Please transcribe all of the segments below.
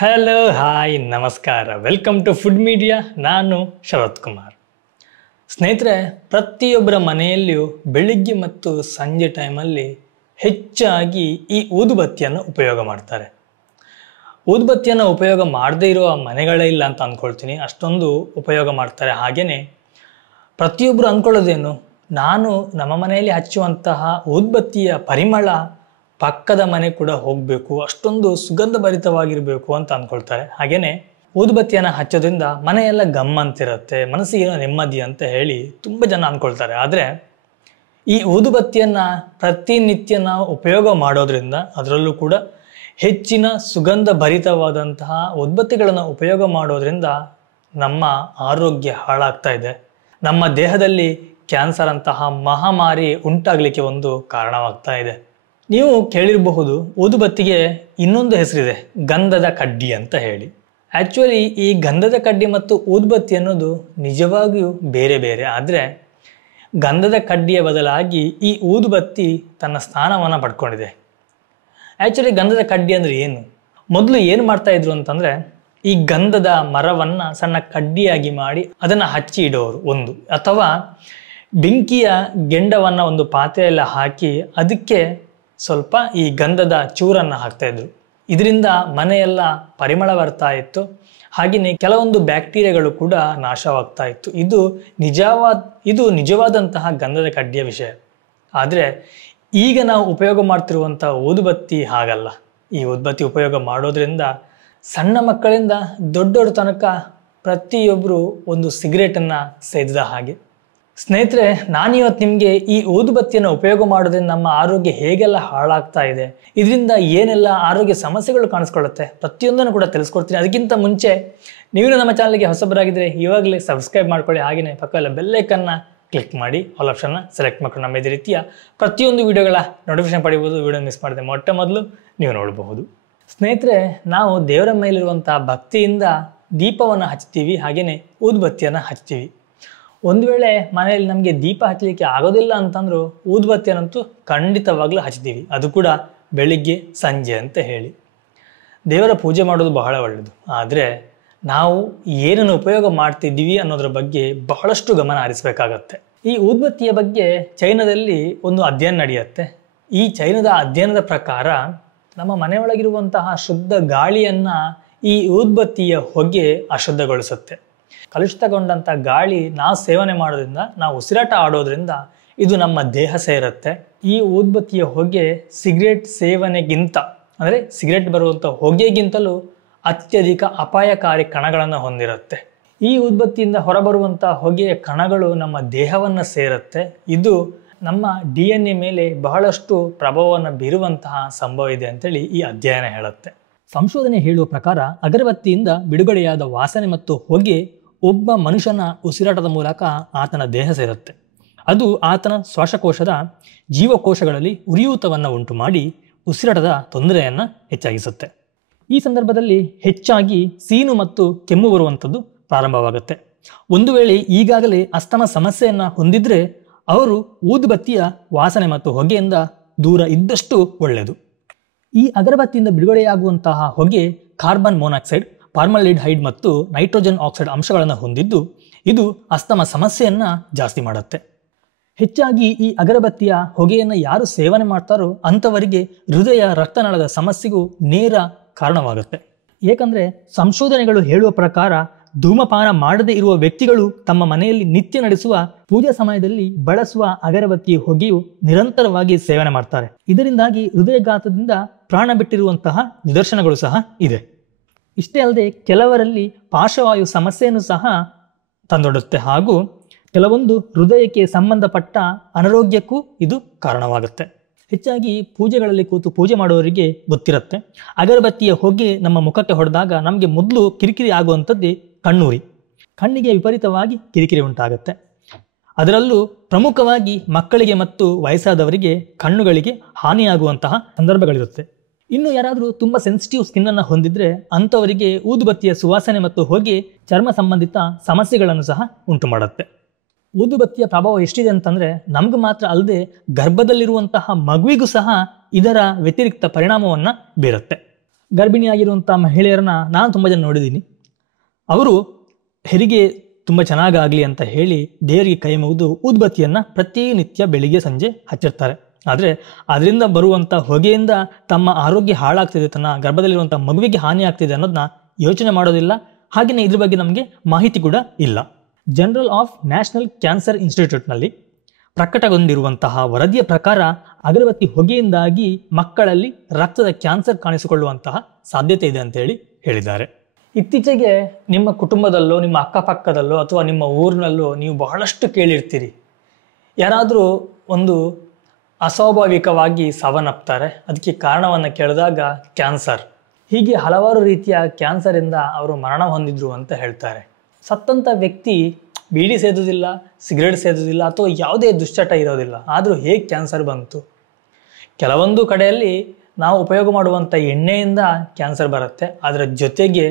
Hello hi ನಮಸ್ಕಾರ, welcome to food media. ನಾನು ಶರತ್ ಕುಮಾರ್. ಸ್ನೇಹಿತರೆ, ಪ್ರತಿಯೊಬ್ಬರ ಮನೆಯಲ್ಲಿಯೂ ಬೆಳಿಗ್ಗೆ ಮತ್ತು ಸಂಜೆ ಟೈಮಲ್ಲಿ ಹೆಚ್ಚಾಗಿ ಈ ಊದುಬತ್ತಿಯನ್ನು ಉಪಯೋಗ ಮಾಡ್ತಾರೆ. ಊದುಬತ್ತಿಯನ್ನು ಉಪಯೋಗ ಮಾಡದೇ ಇರುವ ಮನೆಗಳೇ ಇಲ್ಲ ಅಂತ ಅಂದ್ಕೊಳ್ತೀನಿ, ಅಷ್ಟೊಂದು ಉಪಯೋಗ ಮಾಡ್ತಾರೆ. ಹಾಗೆಯೇ ಪ್ರತಿಯೊಬ್ಬರು ಅಂದ್ಕೊಳ್ಳೋದೇನು, ನಾನು ನಮ್ಮ ಮನೆಯಲ್ಲಿ ಹಚ್ಚುವಂತಹ ಊದುಬತ್ತಿಯ ಪರಿಮಳ ಪಕ್ಕದ ಮನೆ ಕೂಡ ಹೋಗಬೇಕು, ಅಷ್ಟೊಂದು ಸುಗಂಧ ಭರಿತವಾಗಿರಬೇಕು ಅಂತ ಅಂದ್ಕೊಳ್ತಾರೆ. ಹಾಗೆಯೇ ಊದುಬತ್ತಿಯನ್ನು ಹಚ್ಚೋದ್ರಿಂದ ಮನೆಯೆಲ್ಲ ಗಮ್ಮಂತಿರುತ್ತೆ, ಮನಸ್ಸಿಗೇನೋ ನೆಮ್ಮದಿ ಅಂತ ಹೇಳಿ ತುಂಬ ಜನ ಅಂದ್ಕೊಳ್ತಾರೆ. ಆದರೆ ಈ ಊದುಬತ್ತಿಯನ್ನು ಪ್ರತಿನಿತ್ಯ ನಾವು ಉಪಯೋಗ ಮಾಡೋದ್ರಿಂದ, ಅದರಲ್ಲೂ ಕೂಡ ಹೆಚ್ಚಿನ ಸುಗಂಧ ಭರಿತವಾದಂತಹ ಊದುಬತ್ತಿಗಳನ್ನು ಉಪಯೋಗ ಮಾಡೋದ್ರಿಂದ ನಮ್ಮ ಆರೋಗ್ಯ ಹಾಳಾಗ್ತಾ ಇದೆ. ನಮ್ಮ ದೇಹದಲ್ಲಿ ಕ್ಯಾನ್ಸರ್ ಅಂತಹ ಮಹಾಮಾರಿ ಉಂಟಾಗಲಿಕ್ಕೆ ಒಂದು ಕಾರಣವಾಗ್ತಾ ಇದೆ. ನೀವು ಕೇಳಿರಬಹುದು, ಊದುಬತ್ತಿಗೆ ಇನ್ನೊಂದು ಹೆಸರಿದೆ, ಗಂಧದ ಕಡ್ಡಿ ಅಂತ ಹೇಳಿ. ಆ್ಯಕ್ಚುಲಿ ಈ ಗಂಧದ ಕಡ್ಡಿ ಮತ್ತು ಊದುಬತ್ತಿ ಅನ್ನೋದು ನಿಜವಾಗಿಯೂ ಬೇರೆ ಬೇರೆ. ಆದರೆ ಗಂಧದ ಕಡ್ಡಿಯ ಬದಲಾಗಿ ಈ ಊದುಬತ್ತಿ ತನ್ನ ಸ್ಥಾನವನ್ನು ಪಡ್ಕೊಂಡಿದೆ. ಆ್ಯಕ್ಚುಲಿ ಗಂಧದ ಕಡ್ಡಿ ಅಂದರೆ ಏನು? ಮೊದಲು ಏನು ಮಾಡ್ತಾ ಇದ್ರು ಅಂತಂದರೆ, ಈ ಗಂಧದ ಮರವನ್ನು ಸಣ್ಣ ಕಡ್ಡಿಯಾಗಿ ಮಾಡಿ ಅದನ್ನು ಹಚ್ಚಿ ಇಡೋರು ಒಂದು, ಅಥವಾ ಬೆಂಕಿಯ ಗೆಂಡವನ್ನು ಒಂದು ಪಾತ್ರೆಯಲ್ಲಿ ಹಾಕಿ ಅದಕ್ಕೆ ಸ್ವಲ್ಪ ಈ ಗಂಧದ ಚೂರನ್ನು ಹಾಕ್ತಾಯಿದ್ರು. ಇದರಿಂದ ಮನೆಯೆಲ್ಲ ಪರಿಮಳ ಬರ್ತಾ ಇತ್ತು. ಹಾಗೆಯೇ ಕೆಲವೊಂದು ಬ್ಯಾಕ್ಟೀರಿಯಾಗಳು ಕೂಡ ನಾಶವಾಗ್ತಾ ಇತ್ತು. ಇದು ನಿಜವಾದಂತಹ ಗಂಧದ ಕಡ್ಡಿಯ ವಿಷಯ. ಆದರೆ ಈಗ ನಾವು ಉಪಯೋಗ ಮಾಡ್ತಿರುವಂಥ ಊದುಬತ್ತಿ ಹಾಗಲ್ಲ. ಈ ಊದುಬತ್ತಿ ಉಪಯೋಗ ಮಾಡೋದ್ರಿಂದ ಸಣ್ಣ ಮಕ್ಕಳಿಂದ ದೊಡ್ಡವ್ರ ತನಕ ಪ್ರತಿಯೊಬ್ಬರು ಒಂದು ಸಿಗರೇಟನ್ನು ಸೇದಿದ ಹಾಗೆ. ಸ್ನೇಹಿತರೆ, ನಾನಿವತ್ತು ನಿಮಗೆ ಈ ಊದುಬತ್ತಿಯನ್ನು ಉಪಯೋಗ ಮಾಡೋದ್ರಿಂದ ನಮ್ಮ ಆರೋಗ್ಯ ಹೇಗೆಲ್ಲ ಹಾಳಾಗ್ತಾ ಇದೆ, ಇದರಿಂದ ಏನೆಲ್ಲ ಆರೋಗ್ಯ ಸಮಸ್ಯೆಗಳು ಕಾಣಿಸ್ಕೊಳ್ಳುತ್ತೆ, ಪ್ರತಿಯೊಂದನ್ನು ಕೂಡ ತಿಳಿಸ್ಕೊಡ್ತೀನಿ. ಅದಕ್ಕಿಂತ ಮುಂಚೆ ನೀವು ನಮ್ಮ ಚಾನಲ್ಗೆ ಹೊಸಬರಾಗಿದ್ದರೆ ಇವಾಗಲೇ ಸಬ್ಸ್ಕ್ರೈಬ್ ಮಾಡ್ಕೊಳ್ಳಿ. ಹಾಗೆಯೇ ಪಕ್ಕದಲ್ಲಿ ಬೆಲ್ಲೈಕನ್ನ ಕ್ಲಿಕ್ ಮಾಡಿ ಆಲ್ ಆಪ್ಷನ್ನ ಸೆಲೆಕ್ಟ್ ಮಾಡ್ಕೊಂಡು ನಮ್ಮ ಇದೇ ರೀತಿಯ ಪ್ರತಿಯೊಂದು ವಿಡಿಯೋಗಳ ನೋಟಿಫಿಕೇಶನ್ ಪಡಿಬೋದು. ವಿಡಿಯೋ ಮಿಸ್ ಮಾಡಿದೆ ಮೊದಲು ನೀವು ನೋಡಬಹುದು. ಸ್ನೇಹಿತರೆ, ನಾವು ದೇವರ ಮೇಲಿರುವಂಥ ಭಕ್ತಿಯಿಂದ ದೀಪವನ್ನು ಹಚ್ತೀವಿ, ಹಾಗೆಯೇ ಊದುಬತ್ತಿಯನ್ನು ಹಚ್ತೀವಿ. ಒಂದು ವೇಳೆ ಮನೆಯಲ್ಲಿ ನಮಗೆ ದೀಪ ಹಚ್ಚಲಿಕ್ಕೆ ಆಗೋದಿಲ್ಲ ಅಂತಂದ್ರೂ ಊದುಬತ್ತಿಯನ್ನಂತೂ ಖಂಡಿತವಾಗ್ಲೂ ಹಚ್ತೀವಿ, ಅದು ಕೂಡ ಬೆಳಿಗ್ಗೆ ಸಂಜೆ ಅಂತ ಹೇಳಿ. ದೇವರ ಪೂಜೆ ಮಾಡೋದು ಬಹಳ ಒಳ್ಳೆಯದು. ಆದರೆ ನಾವು ಏನನ್ನು ಉಪಯೋಗ ಮಾಡ್ತಿದ್ದೀವಿ ಅನ್ನೋದ್ರ ಬಗ್ಗೆ ಬಹಳಷ್ಟು ಗಮನ ಹರಿಸಬೇಕಾಗತ್ತೆ. ಈ ಊದುಬತ್ತಿಯ ಬಗ್ಗೆ ಚೈನಾದಲ್ಲಿ ಒಂದು ಅಧ್ಯಯನ ನಡೆಯುತ್ತೆ. ಈ ಚೈನಾದ ಅಧ್ಯಯನದ ಪ್ರಕಾರ ನಮ್ಮ ಮನೆಯೊಳಗಿರುವಂತಹ ಶುದ್ಧ ಗಾಳಿಯನ್ನು ಈ ಊದುಬತ್ತಿಯ ಹೊಗೆ ಅಶುದ್ಧಗೊಳಿಸುತ್ತೆ. ಕಲುಷಿತಗೊಂಡಂಥ ಗಾಳಿ ನಾವು ಸೇವನೆ ಮಾಡೋದ್ರಿಂದ, ನಾವು ಉಸಿರಾಟ ಆಡೋದ್ರಿಂದ ಇದು ನಮ್ಮ ದೇಹ ಸೇರುತ್ತೆ. ಈ ಊದುಬತ್ತಿಯ ಹೊಗೆ ಸಿಗರೇಟ್ ಸೇವನೆಗಿಂತ, ಅಂದರೆ ಸಿಗರೇಟ್ ಬರುವಂಥ ಹೊಗೆಗಿಂತಲೂ ಅತ್ಯಧಿಕ ಅಪಾಯಕಾರಿ ಕಣಗಳನ್ನು ಹೊಂದಿರುತ್ತೆ. ಈ ಊದುಬತ್ತಿಯಿಂದ ಹೊರಬರುವಂಥ ಹೊಗೆಯ ಕಣಗಳು ನಮ್ಮ ದೇಹವನ್ನು ಸೇರುತ್ತೆ. ಇದು ನಮ್ಮ DNA ಮೇಲೆ ಬಹಳಷ್ಟು ಪ್ರಭಾವವನ್ನು ಬೀರುವಂತಹ ಸಂಭವ ಇದೆ ಅಂತೇಳಿ ಈ ಅಧ್ಯಯನ ಹೇಳುತ್ತೆ. ಸಂಶೋಧನೆ ಹೇಳುವ ಪ್ರಕಾರ ಅಗರಬತ್ತಿಯಿಂದ ಬಿಡುಗಡೆಯಾದ ವಾಸನೆ ಮತ್ತು ಹೊಗೆ ಒಬ್ಬ ಮನುಷ್ಯನ ಉಸಿರಾಟದ ಮೂಲಕ ಆತನ ದೇಹ ಸೇರುತ್ತೆ. ಅದು ಆತನ ಶ್ವಾಸಕೋಶದ ಜೀವಕೋಶಗಳಲ್ಲಿ ಉರಿಯೂತವನ್ನು ಉಂಟು ಮಾಡಿ ಉಸಿರಾಟದ ತೊಂದರೆಯನ್ನು ಹೆಚ್ಚಾಗಿಸುತ್ತೆ. ಈ ಸಂದರ್ಭದಲ್ಲಿ ಹೆಚ್ಚಾಗಿ ಸೀನು ಮತ್ತು ಕೆಮ್ಮು ಬರುವಂಥದ್ದು ಪ್ರಾರಂಭವಾಗುತ್ತೆ. ಒಂದು ವೇಳೆ ಈಗಾಗಲೇ ಅಸ್ತಮ ಸಮಸ್ಯೆಯನ್ನು ಹೊಂದಿದ್ರೆ ಅವರು ಊದುಬತ್ತಿಯ ವಾಸನೆ ಮತ್ತು ಹೊಗೆಯಿಂದ ದೂರ ಇದ್ದಷ್ಟು ಒಳ್ಳೆಯದು. ಈ ಅಗರಬತ್ತಿಯಿಂದ ಬಿಡುಗಡೆಯಾಗುವಂತಹ ಹೊಗೆ ಕಾರ್ಬನ್ ಮೊನಾಕ್ಸೈಡ್, ಫಾರ್ಮಾಲ್ಡಿಹೈಡ್ ಮತ್ತು ನೈಟ್ರೋಜನ್ ಆಕ್ಸೈಡ್ ಅಂಶಗಳನ್ನು ಹೊಂದಿದ್ದು ಇದು ಅಸ್ತಮ ಸಮಸ್ಯೆಯನ್ನು ಜಾಸ್ತಿ ಮಾಡುತ್ತೆ. ಹೆಚ್ಚಾಗಿ ಈ ಅಗರಬತ್ತಿಯ ಹೊಗೆಯನ್ನು ಯಾರು ಸೇವನೆ ಮಾಡ್ತಾರೋ ಅಂಥವರಿಗೆ ಹೃದಯ ರಕ್ತನಾಳದ ಸಮಸ್ಯೆಗೂ ನೇರ ಕಾರಣವಾಗುತ್ತೆ. ಏಕೆಂದರೆ ಸಂಶೋಧನೆಗಳು ಹೇಳುವ ಪ್ರಕಾರ ಧೂಮಪಾನ ಮಾಡದೇ ಇರುವ ವ್ಯಕ್ತಿಗಳು ತಮ್ಮ ಮನೆಯಲ್ಲಿ ನಿತ್ಯ ನಡೆಸುವ ಪೂಜೆ ಸಮಯದಲ್ಲಿ ಬಳಸುವ ಅಗರಬತ್ತಿಯ ಹೊಗೆಯು ನಿರಂತರವಾಗಿ ಸೇವನೆ ಮಾಡ್ತಾರೆ. ಇದರಿಂದಾಗಿ ಹೃದಯಘಾತದಿಂದ ಪ್ರಾಣ ಬಿಟ್ಟಿರುವಂತಹ ನಿದರ್ಶನಗಳು ಸಹ ಇದೆ. ಇಷ್ಟೇ ಅಲ್ಲದೆ ಕೆಲವರಲ್ಲಿ ಪಾರ್ಶ್ವವಾಯು ಸಮಸ್ಯೆಯನ್ನು ಸಹ ತಂದೊಡ್ಡುತ್ತೆ, ಹಾಗೂ ಕೆಲವೊಂದು ಹೃದಯಕ್ಕೆ ಸಂಬಂಧಪಟ್ಟ ಅನಾರೋಗ್ಯಕ್ಕೂ ಇದು ಕಾರಣವಾಗುತ್ತೆ. ಹೆಚ್ಚಾಗಿ ಪೂಜೆಗಳಲ್ಲಿ ಕೂತು ಪೂಜೆ ಮಾಡುವವರಿಗೆ ಗೊತ್ತಿರುತ್ತೆ, ಅಗರಬತ್ತಿಯ ಹೊಗೆ ನಮ್ಮ ಮುಖಕ್ಕೆ ಹೊಡೆದಾಗ ನಮಗೆ ಮೊದಲು ಕಿರಿಕಿರಿ ಆಗುವಂಥದ್ದೇ ಕಣ್ಣುರಿ. ಕಣ್ಣಿಗೆ ವಿಪರೀತವಾಗಿ ಕಿರಿಕಿರಿ ಉಂಟಾಗುತ್ತೆ. ಅದರಲ್ಲೂ ಪ್ರಮುಖವಾಗಿ ಮಕ್ಕಳಿಗೆ ಮತ್ತು ವಯಸ್ಸಾದವರಿಗೆ ಕಣ್ಣುಗಳಿಗೆ ಹಾನಿಯಾಗುವಂತಹ ಸಂದರ್ಭಗಳಿರುತ್ತೆ. ಇನ್ನು ಯಾರಾದರೂ ತುಂಬ ಸೆನ್ಸಿಟಿವ್ ಸ್ಕಿನ್ನನ್ನು ಹೊಂದಿದ್ರೆ ಅಂಥವರಿಗೆ ಊದುಬತ್ತಿಯ ಸುವಾಸನೆ ಮತ್ತು ಹೊಗೆ ಚರ್ಮ ಸಂಬಂಧಿತ ಸಮಸ್ಯೆಗಳನ್ನು ಸಹ ಉಂಟು ಮಾಡುತ್ತೆ. ಊದುಬತ್ತಿಯ ಪ್ರಭಾವ ಎಷ್ಟಿದೆ ಅಂತಂದರೆ ನಮ್ಗೆ ಮಾತ್ರ ಅಲ್ಲದೆ ಗರ್ಭದಲ್ಲಿರುವಂತಹ ಮಗುವಿಗೂ ಸಹ ಇದರ ವ್ಯತಿರಿಕ್ತ ಪರಿಣಾಮವನ್ನು ಬೀರುತ್ತೆ. ಗರ್ಭಿಣಿಯಾಗಿರುವಂಥ ಮಹಿಳೆಯರನ್ನ ನಾನು ತುಂಬ ಜನ ನೋಡಿದ್ದೀನಿ. ಅವರು ಹೆರಿಗೆ ತುಂಬ ಚೆನ್ನಾಗಾಗಲಿ ಅಂತ ಹೇಳಿ ದೇವರಿಗೆ ಕೈ ಮುಗಿದು ಊದ್ಬತ್ತಿಯನ್ನು ಪ್ರತಿನಿತ್ಯ ಬೆಳಿಗ್ಗೆ ಸಂಜೆ ಹಚ್ಚಿರ್ತಾರೆ. ಆದರೆ ಅದರಿಂದ ಬರುವಂಥ ಹೊಗೆಯಿಂದ ತಮ್ಮ ಆರೋಗ್ಯ ಹಾಳಾಗ್ತಿದೆ, ತನ್ನ ಗರ್ಭದಲ್ಲಿರುವಂಥ ಮಗುವಿಗೆ ಹಾನಿ ಆಗ್ತಿದೆ ಅನ್ನೋದನ್ನ ಯೋಚನೆ ಮಾಡೋದಿಲ್ಲ. ಹಾಗೆಯೇ ಇದ್ರ ಬಗ್ಗೆ ನಮಗೆ ಮಾಹಿತಿ ಕೂಡ ಇಲ್ಲ. ಜನರಲ್ ಆಫ್ ನ್ಯಾಷನಲ್ ಕ್ಯಾನ್ಸರ್ ಇನ್ಸ್ಟಿಟ್ಯೂಟ್ನಲ್ಲಿ ಪ್ರಕಟಗೊಂಡಿರುವಂತಹ ವರದಿಯ ಪ್ರಕಾರ ಅಗರಬತ್ತಿ ಹೊಗೆಯಿಂದಾಗಿ ಮಕ್ಕಳಲ್ಲಿ ರಕ್ತದ ಕ್ಯಾನ್ಸರ್ ಕಾಣಿಸಿಕೊಳ್ಳುವಂತಹ ಸಾಧ್ಯತೆ ಇದೆ ಅಂತೇಳಿ ಹೇಳಿದ್ದಾರೆ. ಇತ್ತೀಚೆಗೆ ನಿಮ್ಮ ಕುಟುಂಬದಲ್ಲೋ ನಿಮ್ಮ ಅಕ್ಕಪಕ್ಕದಲ್ಲೋ ಅಥವಾ ನಿಮ್ಮ ಊರಿನಲ್ಲೋ ನೀವು ಬಹಳಷ್ಟು ಕೇಳಿರ್ತೀರಿ, ಯಾರಾದರೂ ಒಂದು ಅಸ್ವಾಭಾವಿಕವಾಗಿ ಸಾವನ್ನಪ್ತಾರೆ, ಅದಕ್ಕೆ ಕಾರಣವನ್ನು ಕೇಳಿದಾಗ ಕ್ಯಾನ್ಸರ್. ಹೀಗೆ ಹಲವಾರು ರೀತಿಯ ಕ್ಯಾನ್ಸರಿಂದ ಅವರು ಮರಣ ಹೊಂದಿದ್ರು ಅಂತ ಹೇಳ್ತಾರೆ. ಸತ್ತಂಥ ವ್ಯಕ್ತಿ ಬೀಡಿ ಸೇದೋದಿಲ್ಲ, ಸಿಗರೇಟ್ ಸೇದೋದಿಲ್ಲ ಅಥವಾ ಯಾವುದೇ ದುಶ್ಚಟ ಇರೋದಿಲ್ಲ, ಆದರೂ ಹೇಗೆ ಕ್ಯಾನ್ಸರ್ ಬಂತು? ಕೆಲವೊಂದು ಕಡೆಯಲ್ಲಿ ನಾವು ಉಪಯೋಗ ಮಾಡುವಂಥ ಎಣ್ಣೆಯಿಂದ ಕ್ಯಾನ್ಸರ್ ಬರುತ್ತೆ. ಅದರ ಜೊತೆಗೆ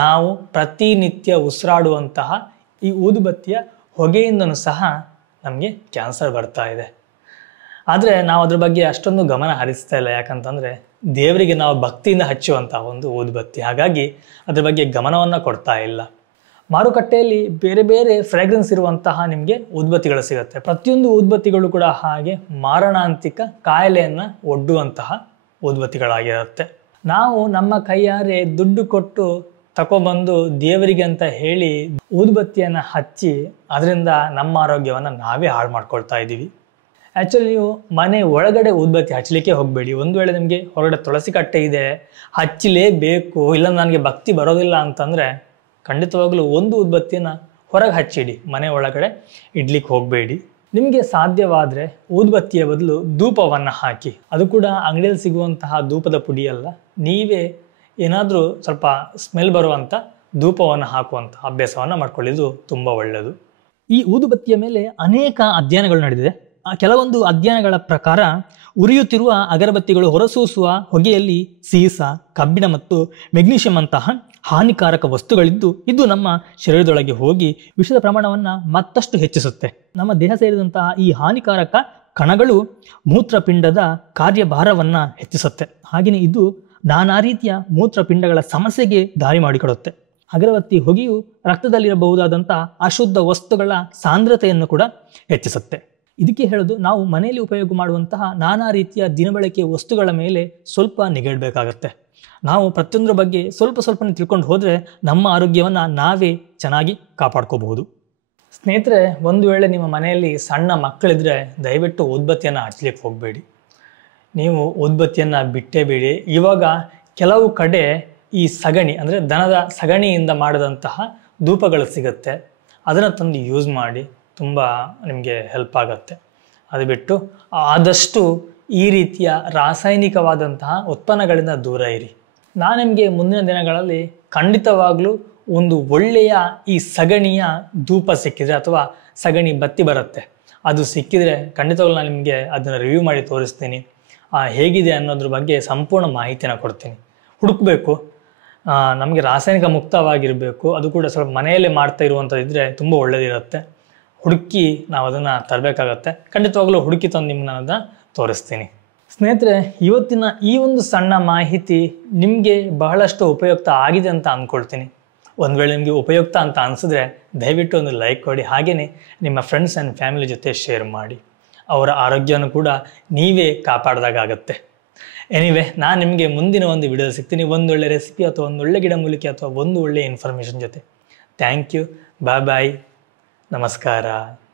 ನಾವು ಪ್ರತಿನಿತ್ಯ ಉಸಿರಾಡುವಂತಹ ಈ ಊದುಬತ್ತಿಯ ಹೊಗೆಯಿಂದನೂ ಸಹ ನಮಗೆ ಕ್ಯಾನ್ಸರ್ ಬರ್ತಾ ಇದೆ. ಆದರೆ ನಾವು ಅದ್ರ ಬಗ್ಗೆ ಅಷ್ಟೊಂದು ಗಮನ ಹರಿಸ್ತಾ ಇಲ್ಲ. ಯಾಕಂತಂದರೆ ದೇವರಿಗೆ ನಾವು ಭಕ್ತಿಯಿಂದ ಹಚ್ಚುವಂತಹ ಒಂದು ಊದುಬತ್ತಿ, ಹಾಗಾಗಿ ಅದ್ರ ಬಗ್ಗೆ ಗಮನವನ್ನು ಕೊಡ್ತಾ ಇಲ್ಲ. ಮಾರುಕಟ್ಟೆಯಲ್ಲಿ ಬೇರೆ ಬೇರೆ ಫ್ರೇಗ್ರೆನ್ಸ್ ಇರುವಂತಹ ನಿಮಗೆ ಊದುಬತ್ತಿಗಳು ಸಿಗುತ್ತೆ. ಪ್ರತಿಯೊಂದು ಊದುಬತ್ತಿಗಳು ಕೂಡ ಹಾಗೆ ಮಾರಣಾಂತಿಕ ಕಾಯಿಲೆಯನ್ನು ಒಡ್ಡುವಂತಹ ಊದುಬತ್ತಿಗಳಾಗಿರುತ್ತೆ. ನಾವು ನಮ್ಮ ಕೈಯಾರೆ ದುಡ್ಡು ಕೊಟ್ಟು ತಗೊಬಂದು ದೇವರಿಗೆ ಅಂತ ಹೇಳಿ ಊದುಬತ್ತಿಯನ್ನು ಹಚ್ಚಿ ಅದರಿಂದ ನಮ್ಮ ಆರೋಗ್ಯವನ್ನು ನಾವೇ ಹಾಳು ಮಾಡ್ಕೊಳ್ತಾ ಇದ್ದೀವಿ. ಆ್ಯಕ್ಚುಲಿ ನೀವು ಮನೆ ಒಳಗಡೆ ಊದುಬತ್ತಿ ಹಚ್ಚಲಿಕ್ಕೆ ಹೋಗಬೇಡಿ. ಒಂದು ವೇಳೆ ನಿಮಗೆ ಹೊರಗಡೆ ತುಳಸಿ ಕಟ್ಟೆ ಇದೆ, ಹಚ್ಚಲೇಬೇಕು, ಇಲ್ಲ ನನಗೆ ಭಕ್ತಿ ಬರೋದಿಲ್ಲ ಅಂತಂದರೆ ಖಂಡಿತವಾಗ್ಲೂ ಒಂದು ಊದುಬತ್ತಿಯನ್ನು ಹೊರಗೆ ಹಚ್ಚಿಡಿ, ಮನೆ ಒಳಗಡೆ ಇಡ್ಲಿಕ್ಕೆ ಹೋಗಬೇಡಿ. ನಿಮಗೆ ಸಾಧ್ಯವಾದರೆ ಊದುಬತ್ತಿಯ ಬದಲು ಧೂಪವನ್ನು ಹಾಕಿ. ಅದು ಕೂಡ ಅಂಗಡಿಯಲ್ಲಿ ಸಿಗುವಂತಹ ಧೂಪದ ಪುಡಿ ಅಲ್ಲ, ನೀವೇ ಏನಾದರೂ ಸ್ವಲ್ಪ ಸ್ಮೆಲ್ ಬರುವಂಥ ಧೂಪವನ್ನು ಹಾಕುವಂಥ ಅಭ್ಯಾಸವನ್ನು ಮಾಡ್ಕೊಳ್ಳಿದ್ದು ತುಂಬ ಒಳ್ಳೆಯದು. ಈ ಊದುಬತ್ತಿಯ ಮೇಲೆ ಅನೇಕ ಅಧ್ಯಯನಗಳು ನಡೆದಿದೆ. ಕೆಲವೊಂದು ಅಧ್ಯಯನಗಳ ಪ್ರಕಾರ ಉರಿಯುತ್ತಿರುವ ಅಗರಬತ್ತಿಗಳು ಹೊರಸೂಸುವ ಹೊಗೆಯಲ್ಲಿ ಸೀಸ, ಕಬ್ಬಿಣ ಮತ್ತು ಮೆಗ್ನೀಷಿಯಂ ಅಂತಹ ಹಾನಿಕಾರಕ ವಸ್ತುಗಳಿದ್ದು ಇದು ನಮ್ಮ ಶರೀರದೊಳಗೆ ಹೋಗಿ ವಿಷದ ಪ್ರಮಾಣವನ್ನು ಮತ್ತಷ್ಟು ಹೆಚ್ಚಿಸುತ್ತೆ. ನಮ್ಮ ದೇಹ ಸೇರಿದಂತಹ ಈ ಹಾನಿಕಾರಕ ಕಣಗಳು ಮೂತ್ರಪಿಂಡದ ಕಾರ್ಯಭಾರವನ್ನು ಹೆಚ್ಚಿಸುತ್ತೆ. ಹಾಗೆಯೇ ಇದು ನಾನಾ ರೀತಿಯ ಮೂತ್ರಪಿಂಡಗಳ ಸಮಸ್ಯೆಗೆ ದಾರಿ ಮಾಡಿಕೊಡುತ್ತೆ. ಅಗರಬತ್ತಿ ಹೊಗೆಯು ರಕ್ತದಲ್ಲಿರಬಹುದಾದಂಥ ಅಶುದ್ಧ ವಸ್ತುಗಳ ಸಾಂದ್ರತೆಯನ್ನು ಕೂಡ ಹೆಚ್ಚಿಸುತ್ತೆ. ಇದಕ್ಕೆ ಹೇಳೋದು, ನಾವು ಮನೆಯಲ್ಲಿ ಉಪಯೋಗ ಮಾಡುವಂತಹ ನಾನಾ ರೀತಿಯ ದಿನಬಳಕೆ ವಸ್ತುಗಳ ಮೇಲೆ ಸ್ವಲ್ಪ ನಿಗಾ ಇಡಬೇಕಾಗತ್ತೆ. ನಾವು ಪ್ರತಿಯೊಂದರ ಬಗ್ಗೆ ಸ್ವಲ್ಪ ತಿಳ್ಕೊಂಡು ಹೋದರೆ ನಮ್ಮ ಆರೋಗ್ಯವನ್ನು ನಾವೇ ಚೆನ್ನಾಗಿ ಕಾಪಾಡ್ಕೋಬಹುದು. ಸ್ನೇಹಿತರೆ, ಒಂದು ವೇಳೆ ನಿಮ್ಮ ಮನೆಯಲ್ಲಿ ಸಣ್ಣ ಮಕ್ಕಳಿದ್ರೆ ದಯವಿಟ್ಟು ಊದುಬತ್ತಿಯನ್ನು ಹಚ್ಚಲಿಕ್ಕೆ ಹೋಗಬೇಡಿ. ನೀವು ಊದುಬತ್ತಿಯನ್ನು ಬಿಟ್ಟೇ ಬಿಡಿ. ಇವಾಗ ಕೆಲವು ಕಡೆ ಈ ಸಗಣಿ ಅಂದರೆ ದನದ ಸಗಣಿಯಿಂದ ಮಾಡಿದಂತಹ ಧೂಪಗಳು ಸಿಗುತ್ತೆ, ಅದನ್ನು ತಂದು ಯೂಸ್ ಮಾಡಿ, ತುಂಬ ನಿಮಗೆ ಹೆಲ್ಪ್ ಆಗುತ್ತೆ. ಅದು ಬಿಟ್ಟು ಆದಷ್ಟು ಈ ರೀತಿಯ ರಾಸಾಯನಿಕವಾದಂತಹ ಉತ್ಪನ್ನಗಳಿಂದ ದೂರ ಇರಿ. ನಾನು ನಿಮಗೆ ಮುಂದಿನ ದಿನಗಳಲ್ಲಿ ಖಂಡಿತವಾಗ್ಲೂ ಒಂದು ಒಳ್ಳೆಯ ಈ ಸಗಣಿಯ ಧೂಪ ಸಿಕ್ಕಿದರೆ ಅಥವಾ ಸಗಣಿ ಬತ್ತಿ ಬರುತ್ತೆ, ಅದು ಸಿಕ್ಕಿದರೆ ಖಂಡಿತವಾಗ್ಲೂ ನಾನು ನಿಮಗೆ ಅದನ್ನು ರಿವ್ಯೂ ಮಾಡಿ ತೋರಿಸ್ತೀನಿ. ಹೇಗಿದೆ ಅನ್ನೋದ್ರ ಬಗ್ಗೆ ಸಂಪೂರ್ಣ ಮಾಹಿತಿನ ಕೊಡ್ತೀನಿ. ಹುಡುಕಬೇಕು, ನಮಗೆ ರಾಸಾಯನಿಕ ಮುಕ್ತವಾಗಿರಬೇಕು, ಅದು ಕೂಡ ಸ್ವಲ್ಪ ಮನೆಯಲ್ಲೇ ಮಾಡ್ತಾ ಇರುವಂಥದ್ದಿದ್ರೆ ತುಂಬ ಒಳ್ಳೆಯದಿರುತ್ತೆ. ಹುಡುಕಿ ನಾವು ಅದನ್ನು ತರಬೇಕಾಗತ್ತೆ. ಖಂಡಿತವಾಗ್ಲೂ ಹುಡುಕಿ ತಂದು ನಿಮ್ಗೆ ನಾನು ಅದನ್ನು ತೋರಿಸ್ತೀನಿ. ಸ್ನೇಹಿತರೆ, ಇವತ್ತಿನ ಈ ಒಂದು ಸಣ್ಣ ಮಾಹಿತಿ ನಿಮಗೆ ಬಹಳಷ್ಟು ಉಪಯುಕ್ತ ಆಗಿದೆ ಅಂತ ಅಂದ್ಕೊಳ್ತೀನಿ. ಒಂದು ವೇಳೆ ನಿಮಗೆ ಉಪಯುಕ್ತ ಅಂತ ಅನಿಸಿದ್ರೆ ದಯವಿಟ್ಟು ಒಂದು ಲೈಕ್ ಕೊಡಿ. ಹಾಗೆಯೇ ನಿಮ್ಮ ಫ್ರೆಂಡ್ಸ್ ಆ್ಯಂಡ್ ಫ್ಯಾಮಿಲಿ ಜೊತೆ ಶೇರ್ ಮಾಡಿ. ಅವರ ಆರೋಗ್ಯನೂ ಕೂಡ ನೀವೇ ಕಾಪಾಡ್ದಾಗತ್ತೆ. ಎನಿವೆ, ನಾನು ನಿಮಗೆ ಮುಂದಿನ ಒಂದು ವಿಡಿಯೋ ಸಿಗ್ತೀನಿ, ಒಂದೊಳ್ಳೆ ರೆಸಿಪಿ ಅಥವಾ ಒಂದೊಳ್ಳೆ ಗಿಡಮೂಲಿಕೆ ಅಥವಾ ಒಂದು ಒಳ್ಳೆ ಇನ್ಫಾರ್ಮೇಷನ್ ಜೊತೆ. Thank you. Bye bye. ನಮಸ್ಕಾರ.